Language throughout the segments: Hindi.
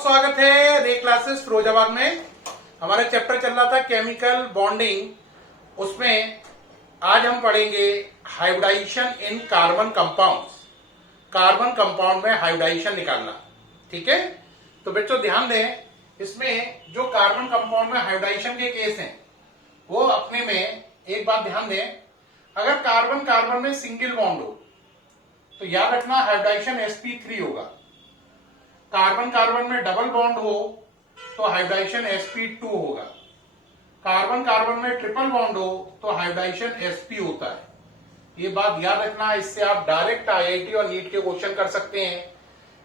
बहुत स्वागत है रे क्लासेस फिरोजाबाद में। हमारा चैप्टर चल रहा था केमिकल बॉन्डिंग। उसमें आज हम पढ़ेंगे हाइब्रिडाइजेशन इन कार्बन कंपाउंड्स। कार्बन कंपाउंड में हाइब्रिडाइजेशन निकालना। ठीक है, तो बच्चों ध्यान दें, इसमें जो कार्बन कंपाउंड में हाइब्रिडाइजेशन के केस हैं वो अपने में एक बात ध्यान दें, अगर कार्बन कार्बन में सिंगल बॉन्ड हो तो याद रखना हाइब्रिडाइजेशन sp3 होगा। कार्बन कार्बन में डबल बॉन्ड हो तो हाइब्रिडाइजेशन sp2 होगा। कार्बन कार्बन में ट्रिपल बॉन्ड हो तो हाइब्रिडाइजेशन sp होता है। ये बात याद रखना, इससे आप डायरेक्ट आईआईटी और नीट के क्वेश्चन कर सकते हैं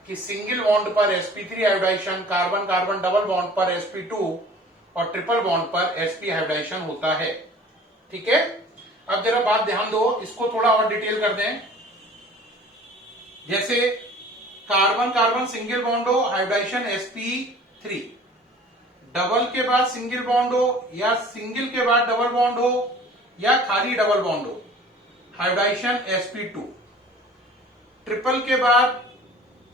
कि सिंगल बॉन्ड पर sp3 hybridisation, carbon carbon double bond पर sp2 और ट्रिपल बॉन्ड पर sp हाइब्रिडाइजेशन होता है। ठीक है, अब जरा बात ध्यान दो, इसको थोड़ा और डिटेल कर दें। जैसे कार्बन कार्बन सिंगल बॉन्ड हो हाइब्रिडाइजेशन sp3, डबल के बाद सिंगल बॉन्ड हो या सिंगल के बाद डबल बॉन्ड हो या खाली डबल बॉन्ड हो हाइब्रिडाइजेशन sp2, ट्रिपल के बाद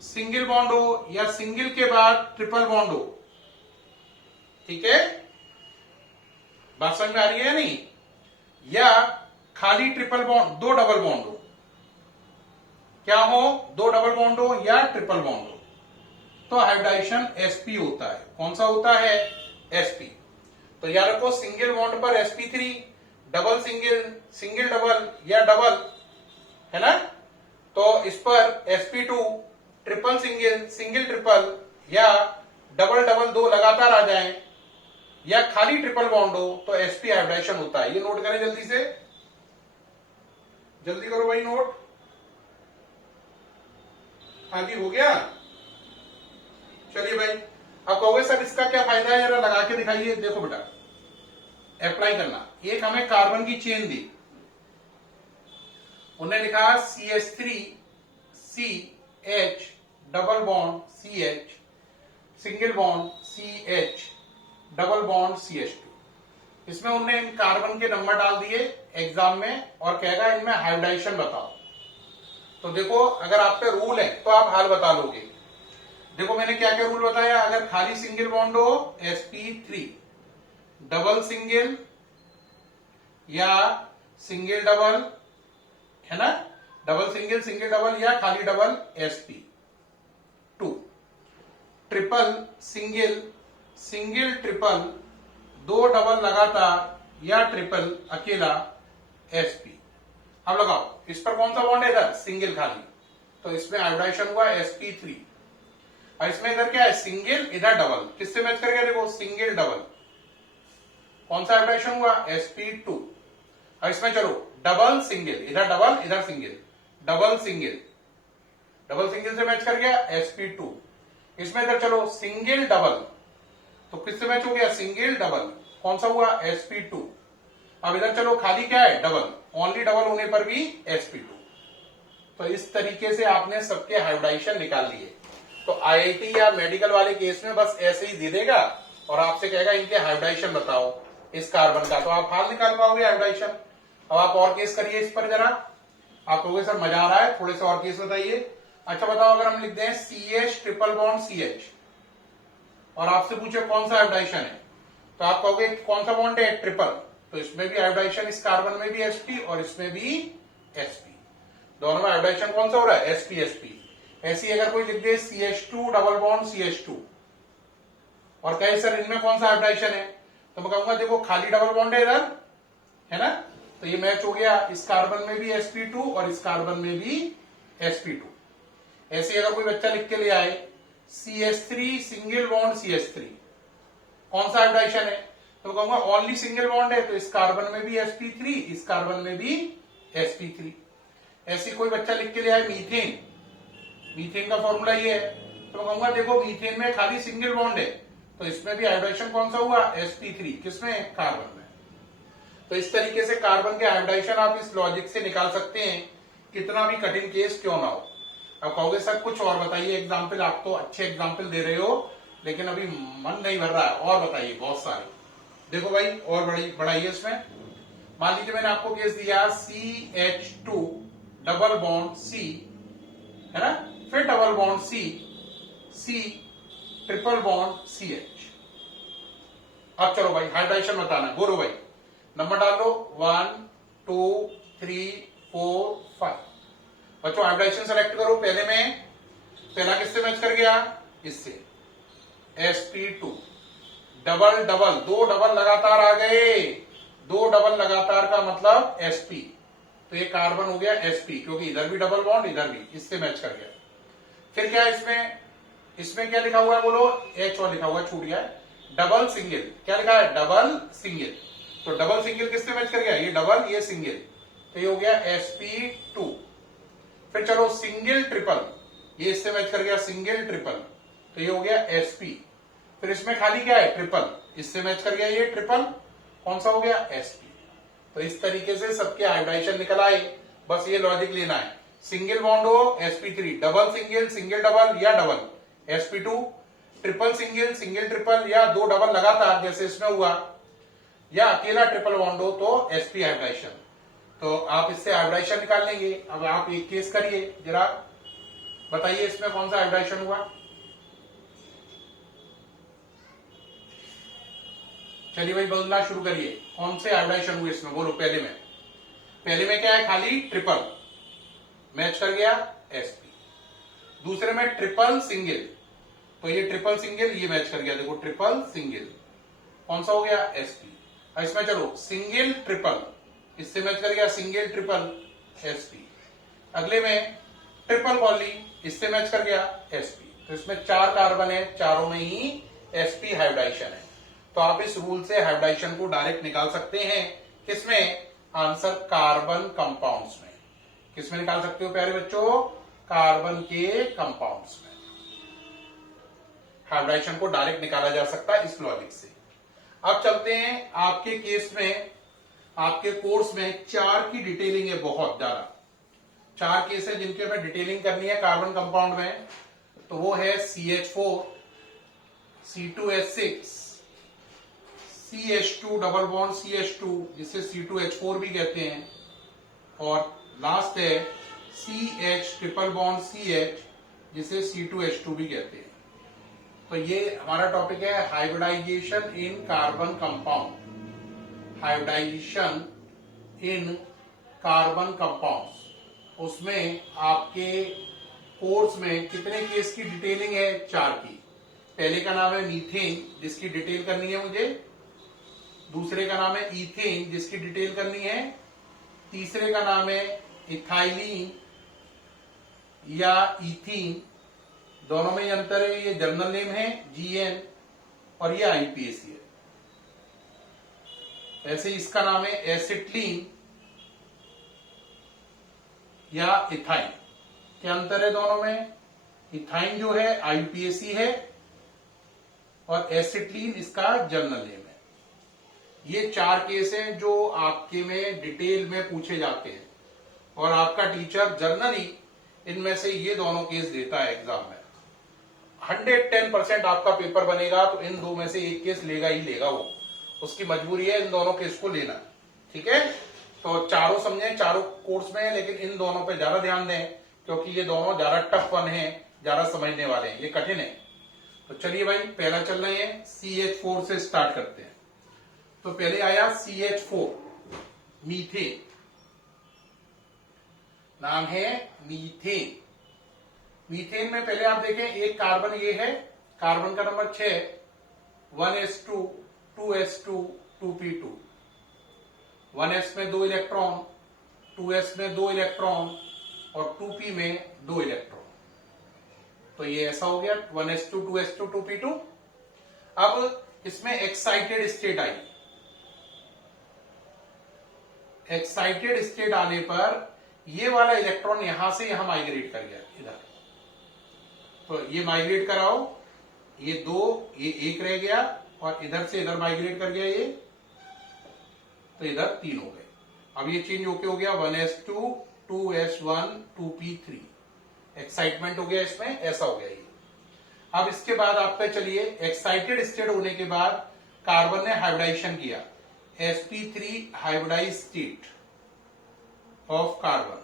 सिंगल बॉन्ड हो या सिंगल के बाद ट्रिपल बॉन्ड हो। ठीक है, बात समझ में आ रही है नहीं? या खाली ट्रिपल बॉन्ड, दो डबल बॉन्ड हो, क्या हो, दो डबल बॉन्ड हो या ट्रिपल बॉन्ड हो तो हाइब्रिडाइजेशन sp होता है। कौन सा होता है? sp। तो याद रखो, सिंगल बॉन्ड पर sp3, double single, single double या डबल, है ना, तो इस पर sp2, triple single, single triple या डबल डबल दो लगातार आ जाएं या खाली ट्रिपल बॉन्ड हो तो sp हाइब्रिडाइजेशन होता है। ये नोट करें जल्दी से, जल्दी करो भाई नोट। हाँ जी, हो गया। चलिए भाई, अब कहोगे सर इसका क्या फायदा है, जरा लगा के दिखाइए। देखो बेटा, अप्लाई करना। एक हमें कार्बन की चेन दी, उन्हें लिखा CH3 CH double bond CH, single bond CH double bond CH2। इसमें उन्हें इन कार्बन के नंबर डाल दिए एग्जाम में और कहेगा इनमें हाइब्रिडाइजेशन बताओ। तो देखो, अगर आप पे रूल है तो आप हाल बता लोगे। देखो मैंने क्या क्या रूल बताया। अगर खाली सिंगल बॉन्ड हो sp3, डबल सिंगल या सिंगल डबल, है ना, डबल सिंगल, सिंगल डबल या खाली double sp2, triple single, single triple, दो डबल लगातार या ट्रिपल अकेला sp। अब लगाओ, इस पर कौन सा बॉन्ड है? इधर सिंगल खाली, तो इसमें हाइब्रिडाइजेशन हुआ sp3। और इसमें इधर क्या है? सिंगल, इधर डबल, किससे मैच कर गया? देखो, सिंगल डबल, कौन सा हाइब्रिडाइजेशन हुआ? sp2। और इसमें चलो डबल सिंगल, इधर डबल इधर single, double single, double single से मैच कर गया sp2। इसमें इधर चलो सिंगल डबल, तो किससे मैच हो गया? सिंगल डबल, कौन सा हुआ? sp2। अब इधर चलो खाली क्या है? डबल, ओनली डबल होने पर भी sp2। तो इस तरीके से आपने सबके हाइब्रिडाइजेशन निकाल लिए। तो आईआईटी या मेडिकल वाले केस में बस ऐसे ही दे देगा और आपसे कहेगा इनके हाइब्रिडाइजेशन बताओ इस कार्बन का, तो आप हाल निकाल पाओगे हाइब्रिडाइजेशन। अब आप और केस करिए इस पर जरा। आप कहोगे सर मजा आ रहा है, थोड़े से और केस बताइए। अच्छा बताओ, अगर हम लिख दें CH ट्रिपल बॉन्ड CH और आपसे पूछे कौन सा हाइब्रिडाइजेशन है, तो आप कहोगे कौन सा बॉन्ड है? ट्रिपल, तो इसमें भी हाइब्रिडाइजेशन, इस कार्बन में भी sp और इसमें भी sp, दोनों में हाइब्रिडाइजेशन कौन सा हो रहा है? sp sp। ऐसी अगर कोई लिख दे CH2 डबल बॉन्ड CH2 और कहे सर इनमें कौन सा हाइब्रिडाइजेशन है, तो मैं कहूंगा देखो खाली डबल बॉन्ड है इधर, है ना, तो ये मैच हो गया, इस कार्बन में भी sp2 और इस कार्बन में भी sp2। ऐसे अगर कोई बच्चा लिख के ले आए CH3 सिंगल बॉन्ड CH3, कौन सा हाइब्रिडाइजेशन है, तो कहूंगा ओनली सिंगल बॉन्ड है, तो इस कार्बन में भी sp3, इस कार्बन में भी sp3। ऐसी कोई बच्चा लिख के ले आए मीथेन, मीथेन का फॉर्मूला ये है, तो मैं कहूंगा देखो मीथेन में खाली सिंगल बॉन्ड है, तो इसमें भी हाइब्रिडाइजेशन कौन सा हुआ? sp3, किसमें? कार्बन में। तो इस तरीके से कार्बन के हाइब्रिडाइजेशन आप इस लॉजिक से निकाल सकते हैं, कितना भी कठिन केस क्यों ना हो। अब कहोगे सर कुछ और बताइए एग्जाम्पल, आप तो अच्छे एग्जाम्पल दे रहे हो लेकिन अभी मन नहीं भर रहा है, और बताइए बहुत सारे। देखो भाई और बढ़ाइए इसमें। मान लीजिए मैंने आपको केस दिया CH2 डबल बॉन्ड C, है ना, फिर double bond C, C triple bond CH। अब चलो भाई हाइड्राइशन बताना, बोलो भाई नंबर डाल दो 1 2 3 4 5। बच्चों हाइड्राइशन सेलेक्ट करो। पहला किससे मैच कर गया, इससे sp2। डबल डबल, दो डबल लगातार आ गए, दो डबल लगातार का मतलब sp, तो ये कार्बन हो गया sp, क्योंकि इधर भी डबल बॉन्ड इधर भी, इससे मैच कर गया। फिर क्या इसमें क्या लिखा हुआ है बोलो, H और लिखा हुआ है, छूट गया है। डबल सिंगल, क्या लिखा है, डबल सिंगल, तो डबल सिंगल किससे मैच कर गया, ये डबल ये सिंगल, तो ये हो गया sp2। फिर चलो सिंगल ट्रिपल, ये इससे मैच कर गया सिंगल ट्रिपल, तो ये हो गया sp। फिर इसमें खाली क्या है, ट्रिपल, इससे मैच कर गया ये ट्रिपल, कौन सा हो गया, sp। तो इस तरीके से सबके हाइब्रिडाइजेशन निकल आए, बस ये लॉजिक लेना है। सिंगल बॉन्ड हो sp3, double single, single double या double sp2, triple single, single triple या दो डबल लगातार जैसे इसमें हुआ, या अकेला ट्रिपल बॉन्ड हो तो sp हाइब्रिडाइजेशन। तो आप इससे हाइब्रिडाइजेशन निकाल लेंगे। अब आप एक केस करिए, जरा बताइए इसमें कौन सा हाइब्रिडाइजेशन हुआ। चलिए भाई बोलना शुरू करिए, कौन से हाइब्रिडाइजेशन हुए इसमें, बोलो। पहले में क्या है, खाली ट्रिपल मैच कर गया sp। दूसरे में ट्रिपल सिंगल, तो ये ट्रिपल सिंगल ये मैच कर गया, देखो ट्रिपल सिंगल, कौन सा हो गया, sp। और इसमें चलो सिंगल ट्रिपल, इससे मैच कर गया सिंगल ट्रिपल sp। अगले में ट्रिपल पॉली, इससे मैच कर गया sp। तो इसमें 4 कार्बन है, चारों में ही sp हाइब्रिडाइजेशन है। तो आप इस रूल से हाइब्रिडाइजेशन को डायरेक्ट निकाल सकते हैं, किसमें, आंसर कार्बन कंपाउंड्स में। किसमें निकाल सकते हो प्यारे बच्चों, कार्बन के कंपाउंड्स में हाइब्रिडाइजेशन को डायरेक्ट निकाला जा सकता है इस लॉजिक से। अब चलते हैं आपके केस में, आपके कोर्स में 4 की डिटेलिंग है बहुत ज्यादा, 4 केस है जिनके में डिटेलिंग करनी है कार्बन कंपाउंड में। तो वो है CH4, C2H6, CH2 double bond CH2 जिसे C2H4 भी कहते हैं, और लास्ट है CH ट्रिपल बॉन्ड CH जिसे C2H2 भी कहते हैं। तो ये हमारा टॉपिक है हाइब्रिडाइजेशन इन कार्बन कंपाउंड, हाइब्रिडाइजेशन इन कार्बन कंपाउंड्स। उसमें आपके कोर्स में कितने केस की डिटेलिंग है, 4 की। पहले का नाम है मीथेन जिसकी डिटेल करनी है मुझे, दूसरे का नाम है इथेन जिसकी डिटेल करनी है, तीसरे का नाम है इथाइलिन या इथीन, दोनों में ये अंतर है, ये जर्नल नेम है GN और ये IPAC है। ऐसे इसका नाम है एसिटिलीन या इथाइन। क्या अंतर है दोनों में, इथाइन जो है IPAC है और एसिटिलीन इसका जर्नल नेम है। ये 4 केस हैं जो आपके में डिटेल में पूछे जाते हैं, और आपका टीचर जनरली इनमें से ये दोनों केस देता है एग्जाम में। 110% आपका पेपर बनेगा तो इन दो में से एक केस लेगा ही लेगा, वो उसकी मजबूरी है इन दोनों केस को लेना, ठीक है। तो चारों समझें, चारों कोर्स में, लेकिन इन दोनों पे ज्यादा ध्यान दें क्योंकि ये दोनों ज्यादा टफ वन है, ज्यादा समझने वाले हैं, ये कठिन है। तो चलिए भाई पहला चल रहे हैं CH4 से स्टार्ट करते हैं। तो पहले आया CH4 मीथेन, नाम है मीथेन। मीथेन में पहले आप देखें एक कार्बन ये है, कार्बन का number 6, 1s2 2s2 2p2, 1s में 2 इलेक्ट्रॉन, 2s में 2 इलेक्ट्रॉन और 2p में 2 इलेक्ट्रॉन। तो ये ऐसा हो गया 1s2 2s2 2p2। अब इसमें एक्साइटेड स्टेट आई, एक्साइटेड स्टेट आने पर ये वाला इलेक्ट्रॉन यहां से यहां माइग्रेट कर गया इधर, तो ये माइग्रेट कराओ, ये 2 ये 1 रह गया और इधर से इधर माइग्रेट कर गया ये, तो इधर 3 हो गए। अब ये चेंज होके हो गया 1s2 2s1 2p3, एक्साइटमेंट हो गया इसमें, ऐसा हो गया ये। अब इसके बाद आप पे चलिए, एक्साइटेड स्टेट होने के बाद कार्बन ने हाइब्रिडाइजेशन किया, sp3 hybridise state of carbon,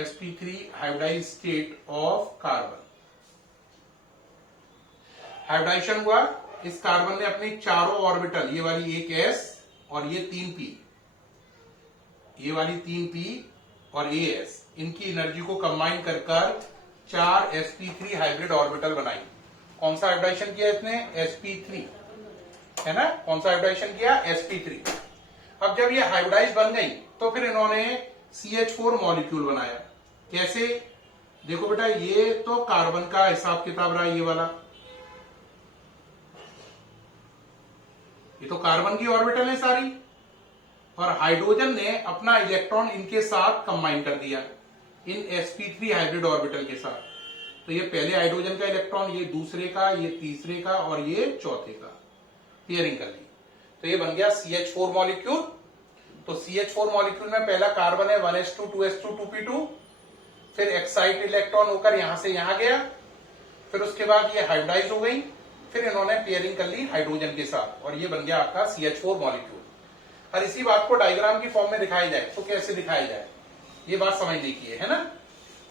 sp3 hybridise state of carbon. Hybridisation हुआ, इस कार्बन ने अपने चारों ऑर्बिटल, ये वाली एक s और ये 3p, ये वाली 3p और as, इनकी एनर्जी को कंबाइन कर 4 sp3 हाइब्रिड ऑर्बिटल बनाई। कौन सा हाइब्रिडाइजेशन किया इसने? sp3, है ना? कौन सा हाइब्रिडाइजेशन किया? sp3। अब जब ये हाइब्रिडाइज बन गई तो फिर इन्होंने CH4 मॉलिक्यूल बनाया। कैसे? देखो बेटा, ये तो कार्बन का हिसाब किताब रहा, ये वाला, ये तो कार्बन की ऑर्बिटल है सारी, और हाइड्रोजन ने अपना इलेक्ट्रॉन इनके साथ कंबाइन कर दिया, इन sp3 हाइब्रिड ऑर्बिटल के साथ। तो ये पहले हाइड्रोजन का इलेक्ट्रॉन, ये दूसरे का, ये तीसरे का और ये चौथे का पेयरिंग कर ली। तो ये बन गया CH4 मॉलिक्यूल। तो CH4 मॉलिक्यूल में पहला कार्बन है 1s2 2s2 2p2, फिर एक्साइट इलेक्ट्रॉन होकर यहां से यहां गया, फिर उसके बाद ये हाइब्रिडाइज हो गई, फिर इन्होंने पेयरिंग कर ली हाइड्रोजन के साथ और ये बन गया आपका CH4 मॉलिक्यूल। और इसी बात को डायग्राम की फॉर्म में दिखाई जाए तो कैसे दिखाई जाए, ये बात समझने की है ना?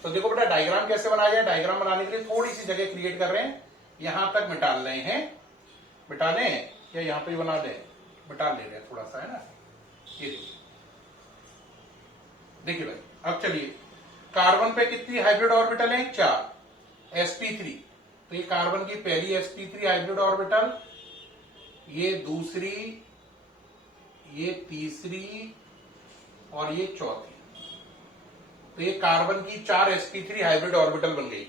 तो देखो बेटा, डायग्राम कैसे बनाया जाए। डायग्राम बनाने के लिए थोड़ी सी जगह क्रिएट कर रहे हैं, यहां तक मिटा रहे हैं, मिटा लें या यहां पे बना दें, मिटा ले रहे हैं थोड़ा सा, है ना? ये देखिए भाई, अब चलिए, कार्बन पे कितनी हाइब्रिड ऑर्बिटल है? 4 sp3। तो ये कार्बन की पहली sp3 हाइब्रिड ऑर्बिटल, ये दूसरी, ये तीसरी और ये चौथी। तो ये कार्बन की 4 sp3 हाइब्रिड ऑर्बिटल बन गई।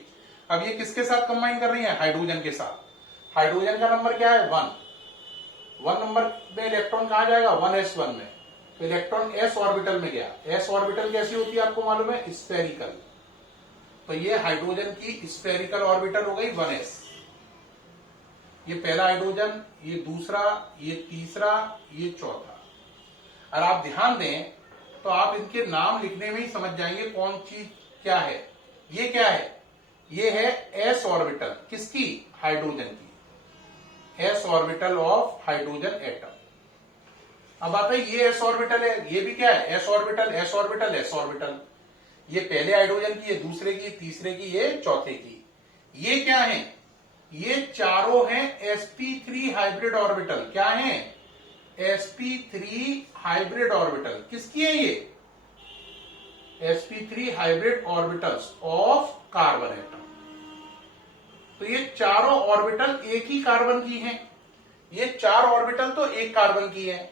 अब ये किसके साथ कंबाइन कर रही है? हाइड्रोजन के साथ। हाइड्रोजन का नंबर क्या है? 1 नंबर में इलेक्ट्रॉन कहां जाएगा? 1s1 में। तो इलेक्ट्रॉन s ऑर्बिटल में गया। s ऑर्बिटल कैसी होती है आपको मालूम है? स्फेरिकल। तो ये हाइड्रोजन की स्फेरिकल ऑर्बिटल हो गई 1s। ये पहला हाइड्रोजन, ये दूसरा, ये तीसरा, ये चौथा। और आप ध्यान दें तो आप इनके नाम लिखने में ही समझ जाएंगे कौन चीज क्या है। ये क्या है? ये है s ऑर्बिटल, किसकी? हाइड्रोजन की, s orbital of hydrogen atom. अब आता है ये s ऑर्बिटल है, ये भी क्या है? s orbital, s orbital, s orbital. ये पहले हाइड्रोजन की, ये दूसरे की, तीसरे की, ये चौथे की। ये क्या है? ये चारों हैं sp3 हाइब्रिड ऑर्बिटल। क्या है? sp3 hybrid orbital. किसकी है ये? sp3 hybrid orbitals of carbon atom. तो ये चारों ऑर्बिटल एक ही कार्बन की हैं। ये 4 ऑर्बिटल तो एक कार्बन की हैं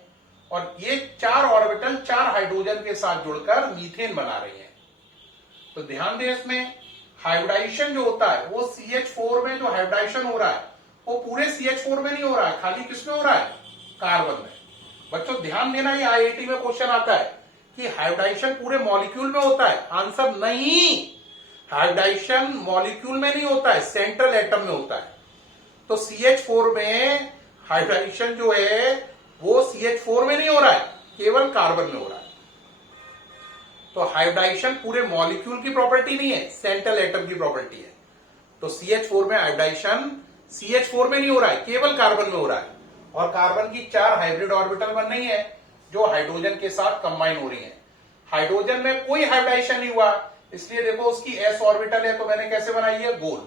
और ये 4 ऑर्बिटल 4 हाइड्रोजन के साथ जुड़कर मीथेन बना रही हैं। तो ध्यान दें, इसमें हाइब्रिडाइजेशन जो होता है वो CH4 में, जो हाइब्रिडाइजेशन हो रहा है वो पूरे CH4 में नहीं हो रहा है, खाली किसमें हो रहा है? कार्बन में। बच्चों ध्यान देना, ये IIT में क्वेश्चन आता है कि हाइब्रिडाइजेशन पूरे मॉलिक्यूल में होता है। आंसर नहीं, हाइब्रिडाइजेशन मॉलिक्यूल में नहीं होता है, सेंट्रल एटम में होता है। तो CH4 में हाइब्रिडाइजेशन जो है वो CH4 में नहीं हो रहा है, केवल कार्बन में हो रहा है। तो हाइब्रिडाइजेशन पूरे मॉलिक्यूल की प्रॉपर्टी नहीं है, सेंट्रल एटम की प्रॉपर्टी है। तो CH4 में हाइब्रिडाइजेशन CH4 में नहीं हो रहा है, केवल कार्बन में हो रहा है। और कार्बन की 4 हाइब्रिड ऑर्बिटल बन रही है जो हाइड्रोजन के साथ कंबाइन हो रही है। हाइड्रोजन में कोई हाइब्रिडाइजेशन नहीं हुआ, इसलिए देखो उसकी s ऑर्बिटल है, तो मैंने कैसे बनाई है? गोल,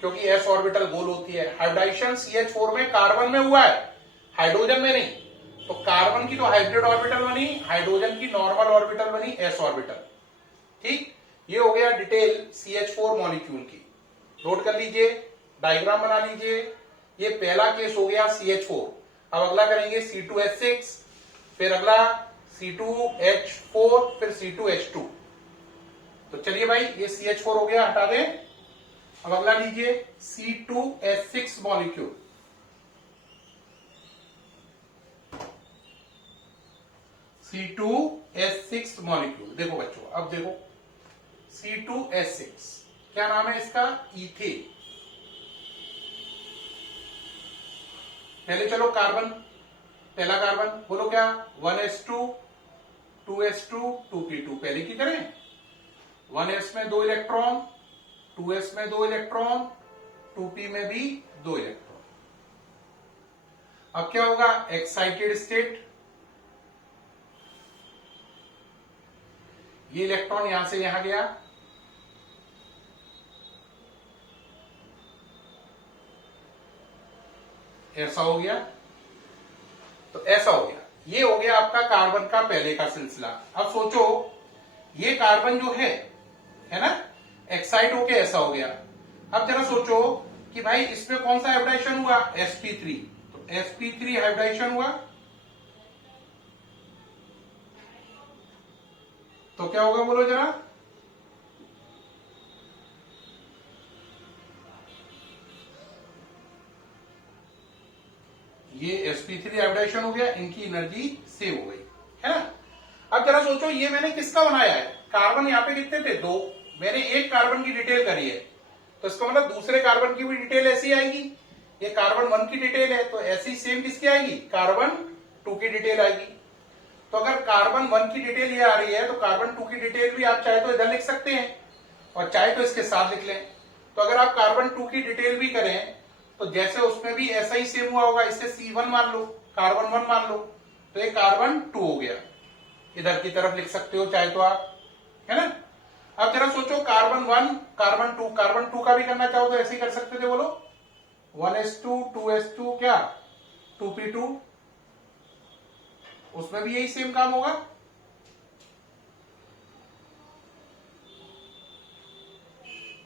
क्योंकि s ऑर्बिटल गोल होती है। हाइब्रिडाइजेशन CH4 में कार्बन में हुआ है, हाइड्रोजन में नहीं। तो कार्बन की तो हाइब्रिड ऑर्बिटल बनी, हाइड्रोजन की नॉर्मल ऑर्बिटल बनी, s ऑर्बिटल। ठीक, ये हो गया डिटेल CH4 मॉलिक्यूल की। नोट कर लीजिए, डायग्राम बना लीजिए। ये पहला केस हो गया CH4। अब अगला करेंगे C2H6, फिर अगला C2H4, फिर C2H2। तो चलिए भाई, ये CH4 हो गया, हटा दें। अब अगला लीजिए C2H6 मॉलिक्यूल। C2H6 मॉलिक्यूल, देखो बच्चों, अब देखो C2H6 क्या नाम है इसका? इथेन। पहले चलो कार्बन, पहला कार्बन बोलो क्या? 1s2 2s2 2p2। पहले की करें, 1s में 2 इलेक्ट्रॉन, 2s में 2 इलेक्ट्रॉन, 2p में भी 2 इलेक्ट्रॉन। अब क्या होगा? एक्साइटेड स्टेट, ये इलेक्ट्रॉन यहां से यहां गया, ऐसा हो गया, तो ऐसा हो गया। ये हो गया आपका कार्बन का पहले का सिलसिला। अब सोचो ये कार्बन जो है ना, एक्साइट होके ऐसा हो गया। अब जरा सोचो कि भाई इसमें कौन सा हाइब्रिडाइजेशन हुआ, sp3, तो sp3 हाइब्रिडाइजेशन हुआ, तो क्या होगा बोलो जरा, ये sp3 हाइब्रिडाइजेशन हो गया, इनकी एनर्जी सेव हो गई, है ना। अब जरा सोचो ये मैंने किसका बनाया है, कार्बन यहाँ पे कितने थे, 2, मैंने एक कार्बन की डिटेल करी है, तो इसका मतलब दूसरे कार्बन की भी डिटेल ऐसी आएगी। ये कार्बन 1 की डिटेल है, तो ऐसी सेम किसकी आएगी, कार्बन 2 की डिटेल आएगी। तो अगर कार्बन 1 की डिटेल ये आ रही है, तो कार्बन 2 की डिटेल भी आप चाहे तो इधर लिख सकते हैं और चाहे तो इसके साथ लिख लें। तो अगर आप कार्बन 2 की डिटेल भी करें तो जैसे उसमें भी ऐसा ही सेम हुआ होगा, इससे C1 मान लो, कार्बन 1 मान लो, तो ये कार्बन 2 हो गया, इधर की तरफ लिख सकते हो चाहे तो आप, है ना। अब जरा सोचो कार्बन 1 कार्बन 2 का भी करना चाहो तो ऐसे ही कर सकते थे, बोलो 1s2 2s2 क्या 2p2, उसमें भी यही सेम काम होगा।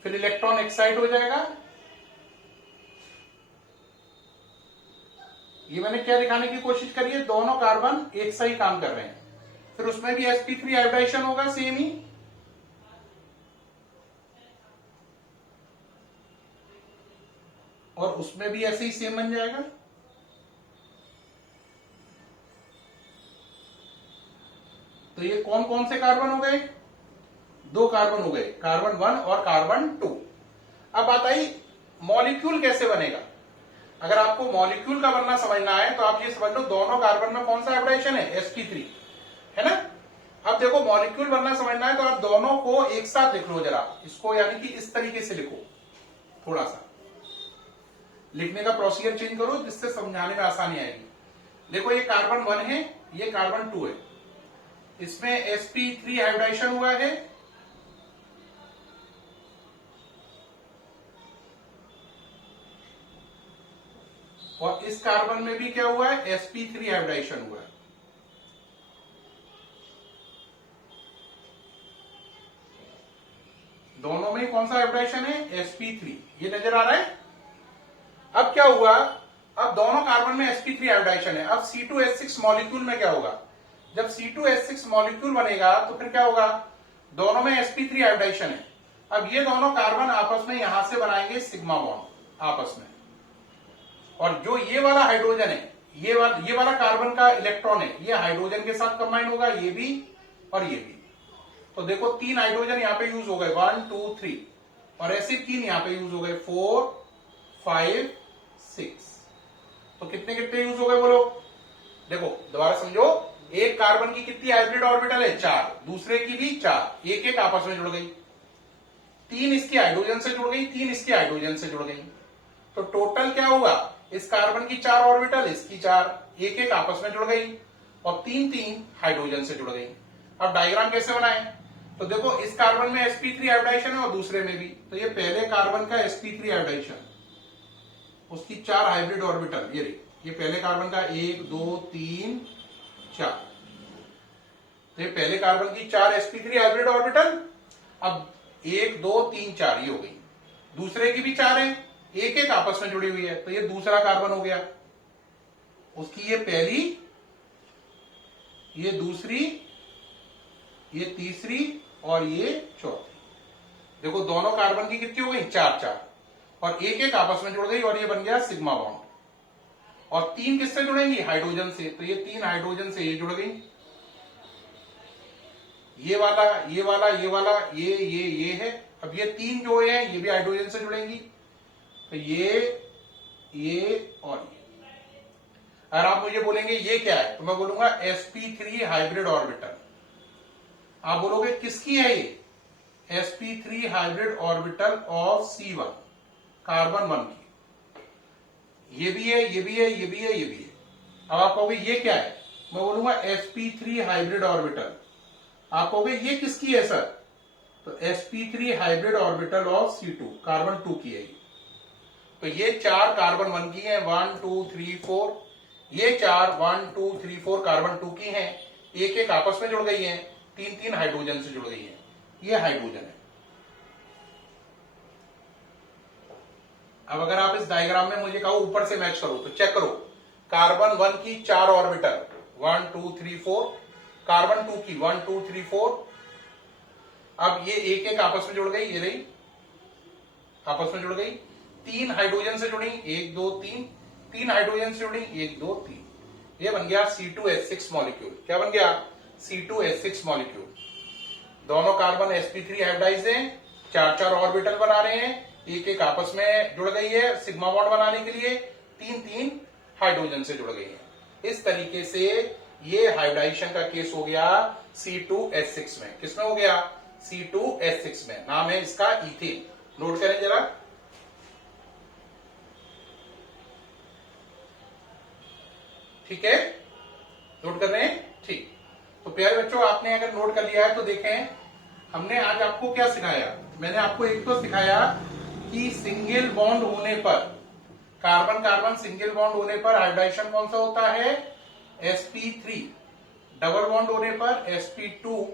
फिर इलेक्ट्रॉन एक्साइट हो जाएगा। ये मैंने क्या दिखाने की कोशिश करी है, दोनों कार्बन एक सा ही काम कर रहे हैं। फिर उसमें भी sp3 हाइब्रिडाइजेशन होगा सेम ही, और उसमें भी ऐसे ही सेम बन जाएगा। तो ये कौन कौन से कार्बन हो गए, 2 कार्बन हो गए, कार्बन 1 और कार्बन 2। अब बात आई मॉलिक्यूल कैसे बनेगा। अगर आपको मॉलिक्यूल का बनना समझना है तो आप ये समझ लो दोनों कार्बन में कौन सा हाइब्रिडाइजेशन है, sp3, है ना। अब देखो मॉलिक्यूल बनना समझना है तो आप दोनों को एक साथ लिख लो जरा, इसको यानी कि इस तरीके से लिखो, थोड़ा सा लिखने का प्रोसीजर चेंज करो जिससे समझाने में आसानी आएगी। देखो ये कार्बन 1 है, ये कार्बन 2 है, इसमें sp3 हाइब्रिडाइजेशन हुआ है, और इस कार्बन में भी क्या हुआ है, sp3 हाइब्रिडाइजेशन हुआ है। दोनों में कौन सा हाइब्रिडाइजेशन है, sp3, ये नजर आ रहा है। अब क्या हुआ, अब दोनों कार्बन में sp3 हाइब्रिडाइजेशन है। अब C2H6 मॉलिक्यूल में क्या होगा, जब C2H6 मॉलिक्यूल बनेगा तो फिर क्या होगा, दोनों में sp3 हाइब्रिडाइजेशन है। अब ये दोनों कार्बन आपस में यहां से बनाएंगे सिग्मा बॉन्ड आपस में, और जो ये वाला हाइड्रोजन है, ये वाला कार्बन का इलेक्ट्रॉन है, ये हाइड्रोजन के साथ कंबाइन होगा, ये भी और ये भी। तो देखो 3 हाइड्रोजन यहां पे यूज हो गए, 1 2 3, और ऐसे 3 यहां पे यूज हो गए, 4 5 6। तो कितने कितने यूज हो गए बोलो, देखो दोबारा समझो, एक कार्बन की कितनी हाइब्रिड ऑर्बिटल है, 4, दूसरे की भी 4, एक एक आपस में जुड़ गई, 3 इसकी हाइड्रोजन से जुड़ गई, 3 इसकी हाइड्रोजन से जुड़ गई। तो टोटल क्या हुआ, इस कार्बन की 4 ऑर्बिटल, इसकी 4, एक एक आपस में जुड़ गई, और 3 हाइड्रोजन से जुड़ गई। अब डायग्राम कैसे बनाए, तो देखो इस कार्बन में sp3 हाइब्रिडाइजेशन है और दूसरे में भी, तो ये पहले कार्बन का sp3 हाइब्रिडाइजेशन, उसकी 4 हाइब्रिड ऑर्बिटल, ये पहले कार्बन का 1 2 3 4, तो ये पहले कार्बन की 4 sp3 हाइब्रिड ऑर्बिटल। अब 1 2 3 4 ये हो गई, दूसरे की भी 4 है, एक एक आपस में जुड़ी हुई है, तो ये दूसरा कार्बन हो गया, उसकी ये पहली, ये दूसरी, ये तीसरी और ये चौथी। देखो दोनों कार्बन की कितनी हो गई, 4 4, और एक एक आपस में जुड़ गई, और ये बन गया सिग्मा बॉन्ड। और 3 किससे जुड़ेंगी, हाइड्रोजन से, तो ये 3 हाइड्रोजन से ये जुड़ गई, ये वाला ये वाला ये वाला ये है। अब ये 3 जो है ये भी हाइड्रोजन से जुड़ेंगी, तो ये और ये। अगर आप मुझे बोलेंगे ये क्या है, तो मैं बोलूंगा sp3 हाइब्रिड ऑर्बिटल। आप बोलोगे किसकी है ये, sp3 hybrid orbital of C1, carbon 1 की। ये भी है, ये भी है, ये भी है, ये भी है। अब आप कहोगे ये क्या है, मैं बोलूंगा sp3 हाइब्रिड ऑर्बिटल। आप कहोगे ये किसकी है सर, तो sp3 hybrid orbital of C2, carbon 2 की है ये। तो ये 4 कार्बन 1 की है, 1 2 3 4। ये 4 1 2 3 4 कार्बन 2 की हैं, एक एक आपस में जुड़ गई हैं, 3 हाइड्रोजन से जुड़ गई हैं। ये हाइड्रोजन है। अब अगर आप इस डायग्राम में मुझे कहो ऊपर से मैच करो, तो चेक करो, कार्बन 1 की 4 ऑर्बिटल 1 2 3 4, कार्बन 2 की 1 2 3 4। अब ये एक एक आपस में जुड़ गई, ये रही आपस में जुड़ गई, 3 हाइड्रोजन से जुड़ी, 1 2 3, 3 हाइड्रोजन से जुड़ी, 1 2 3। ये बन गया C2H6 मॉलिक्यूल। क्या बन गया? C2H6 molecule. दोनों कार्बन sp3 हाइब्रिडाइज हैं, 4 ऑर्बिटल बना रहे हैं, एक एक आपस में जुड़ गई है सिग्मा बॉन्ड बनाने के लिए, 3 हाइड्रोजन से जुड़ गई है। इस तरीके से ये हाइब्रिडाइजेशन का केस हो गया C2H6 में। किसमें हो गया? C2H6 में। नाम है इसका इथेन। नोट करें जरा। ठीक है, नोट कर रहे हैं? ठीक। तो प्यारे बच्चों, आपने अगर नोट कर लिया है तो देखें, हमने आज आपको क्या सिखाया। मैंने आपको एक तो सिखाया कि सिंगल बॉन्ड होने पर, कार्बन कार्बन सिंगल बॉन्ड होने पर हाइब्रिडाइजेशन कौन सा होता है? sp3। डबल बॉन्ड होने पर sp2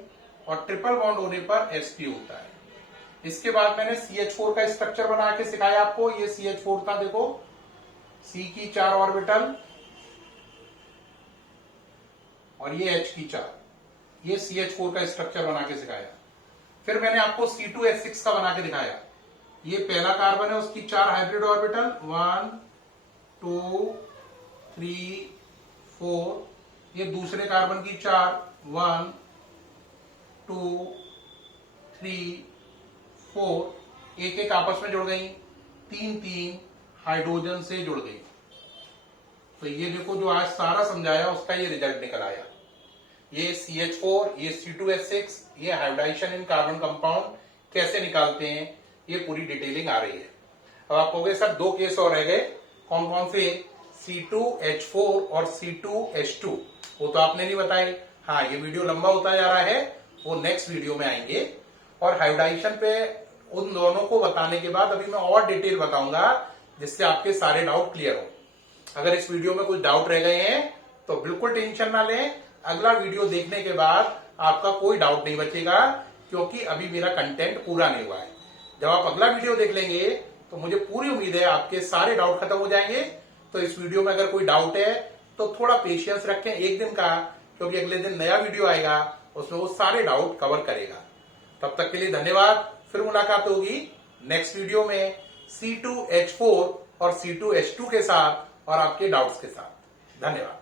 और ट्रिपल बॉन्ड होने पर sp होता है। इसके बाद मैंने CH4 का स्ट्रक्चर बना के सिखाया आपको। ये CH4 था, देखो, C की 4 ऑर्बिटल और ये H की 4। ये CH4 का स्ट्रक्चर बना के सिखाया। फिर मैंने आपको C2H6 का बना के दिखाया। ये पहला कार्बन है, उसकी 4 हाइब्रिड ऑर्बिटल 1 2 3 4। ये दूसरे कार्बन की 4 1 2 3 4, एक एक आपस में जुड़ गई, 3 हाइड्रोजन से जुड़ गई। तो ये देखो, जो आज सारा समझाया उसका ये रिजल्ट निकल आया। ये CH4, ये C2H6, ये हाइब्रिडाइजेशन इन कार्बन कंपाउंड कैसे निकालते हैं, ये पूरी डिटेलिंग आ रही है। अब आप कहोगे सर 2 केस और रह गए, कौन कौन से? C2H4 और C2H2। वो तो आपने नहीं बताए। हाँ, ये वीडियो लंबा होता जा रहा है, वो नेक्स्ट वीडियो में आएंगे। और हाइब्रिडाइजेशन पे उन दोनों को बताने के बाद अभी मैं और डिटेल बताऊंगा, जिससे आपके सारे डाउट क्लियर हो। अगर इस वीडियो में कुछ डाउट रह गए हैं तो बिल्कुल टेंशन ना लें, अगला वीडियो देखने के बाद आपका कोई डाउट नहीं बचेगा, क्योंकि अभी मेरा कंटेंट पूरा नहीं हुआ है। जब आप अगला वीडियो देख लेंगे तो मुझे पूरी उम्मीद है आपके सारे डाउट खत्म हो जाएंगे। तो इस वीडियो में अगर कोई डाउट है तो थोड़ा पेशेंस रखें एक दिन का, क्योंकि अगले दिन नया वीडियो आएगा, उसमें वो सारे डाउट कवर करेगा। तब तक के लिए धन्यवाद। फिर मुलाकात होगी नेक्स्ट वीडियो में C2H4 और C2H2 के साथ और आपके डाउट्स के साथ। धन्यवाद।